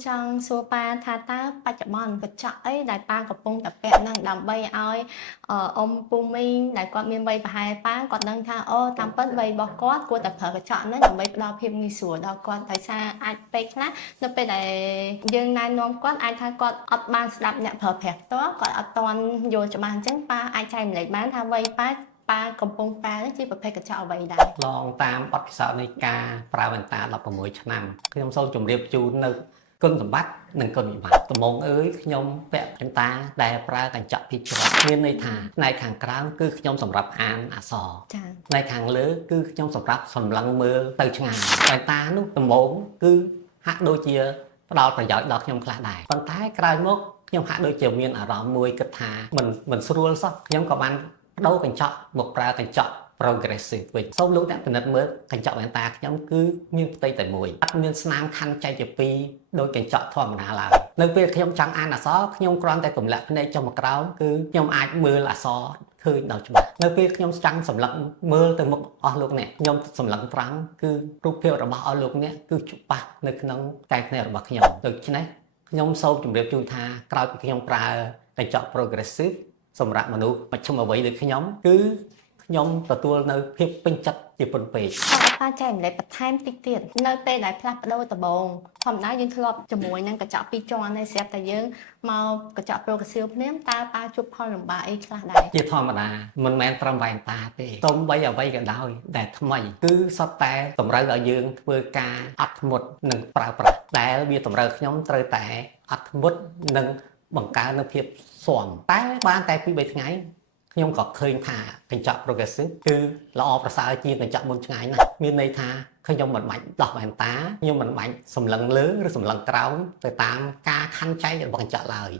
trong số pa tha tá bạch bòn vật chọn ấy đại pa của pung tập vẹn năng đầm bay oi ông pung minh đại con miên bay và hai pa còn năng tha ô tam bất bay bọc cót của tập hợp vật chọn nó đầm bay đo phim nghi sủa đo con tại sao ai bay khác nóไปđại dương nai non cót ai tha con ọt ban đạp nhận phở phẹt đó còn ọt toàn vô cho ban trắng pa ai chạy lấy bán tha bay pa ប៉ាកំពុងប៉ាជាប្រភេទកញ្ចក់អ្វីដែរឡងតាមបទពិសោធន៍នៃការប្រើវ៉ែនតា16ឆ្នាំខ្ញុំសូមជម្រាបជូននៅគុណសម្បត្តិនិងគុណវិបត្តិដំបងអើយខ្ញុំពាក់វ៉ែនតាដែលប្រើកញ្ចក់ពីជ្រុលមានន័យថាផ្នែកខាងក្រៅគឺខ្ញុំសម្រាប់អានអក្សរចា៎ផ្នែកខាងលើគឺខ្ញុំសម្រាប់សម្លឹងមើលទៅឆ្ងាយវ៉ែនតានោះដំបងគឺហាក់ដូចជាផ្ដល់ប្រយោជន៍ដល់ខ្ញុំខ្លះដែរប៉ុន្តែក្រោយមកខ្ញុំហាក់ដូចជាមានអារម្មណ៍មួយគិតថាមិនស្រួលសោះខ្ញុំក៏បាន đâu cảnh chọn một ra cảnh chọn progressive វិញសូមលោកអ្នកពិនិត្យមើលកញ្ចក់វ៉ែនតាខ្ញុំគឺមានផ្ទៃតែមួយអត់មានស្នាមខណ្ឌចែកជាពីរដោយកញ្ចក់ធម្មតាឡើយនៅពេលខ្ញុំចង់អានអក្សរខ្ញុំគ្រាន់តែទម្លាក់ភ្នែកចុះមកក្រោមគឺខ្ញុំអាចមើលអក្សរឃើញដល់ច្បាស់នៅពេលខ្ញុំចង់សម្លឹងមើលទៅមុខអស់លោកអ្នកខ្ញុំសម្លឹងត្រង់គឺរូបភាពរបស់អស់លោកអ្នកគឺច្បាស់នៅក្នុងកាយភ្នែករបស់ខ្ញុំដូច្នេះខ្ញុំសូមជម្រាបជូនថាក្រោយពីខ្ញុំប្រើកញ្ចក់ progressive សម្រាប់មនុស្សមជ្ឈិមអ្វីដូចខ្ញុំគឺខ្ញុំទទួលនៅភាពពេញចិត្តជាពន់ពេកប៉ាចែកម្លែកបន្ថែមតិចទៀតនៅពេលដែលផ្លាស់ប្ដូរដំបងធម្មតាយើងធ្លាប់ជាមួយនឹងកញ្ចក់ពីរជាន់ហើយស្រាប់តែយើងមកកញ្ចក់ progressive ភ្លាមតើប៉ាជួបផលលំបាកអីខ្លះដែរជាធម្មតាមិនមែនត្រឹមវ៉ែនតាទេសូម្បីអ្វីក៏ដោយដែលថ្មីគឺសុទ្ធតែតម្រូវឲ្យយើងធ្វើការអត់ធ្មត់និងប្រើប្រាស់ដែលវាតម្រូវខ្ញុំត្រូវតែអត់ធ្មត់និងបង្កើននូវភាពស៊ាំតែបានតែពី3ថ្ងៃខ្ញុំក៏ឃើញថាកញ្ចក់ progressive គឺល្អប្រសើរជាងកញ្ចក់មុនឆ្ងាយណាស់មានន័យថាខ្ញុំមិនបាច់ដោះវ៉ែនតាខ្ញុំមិនបាច់សម្លឹងលើឬសម្លឹងក្រោមទៅតាមការខណ្ឌចែករបស់កញ្ចក់ឡើយ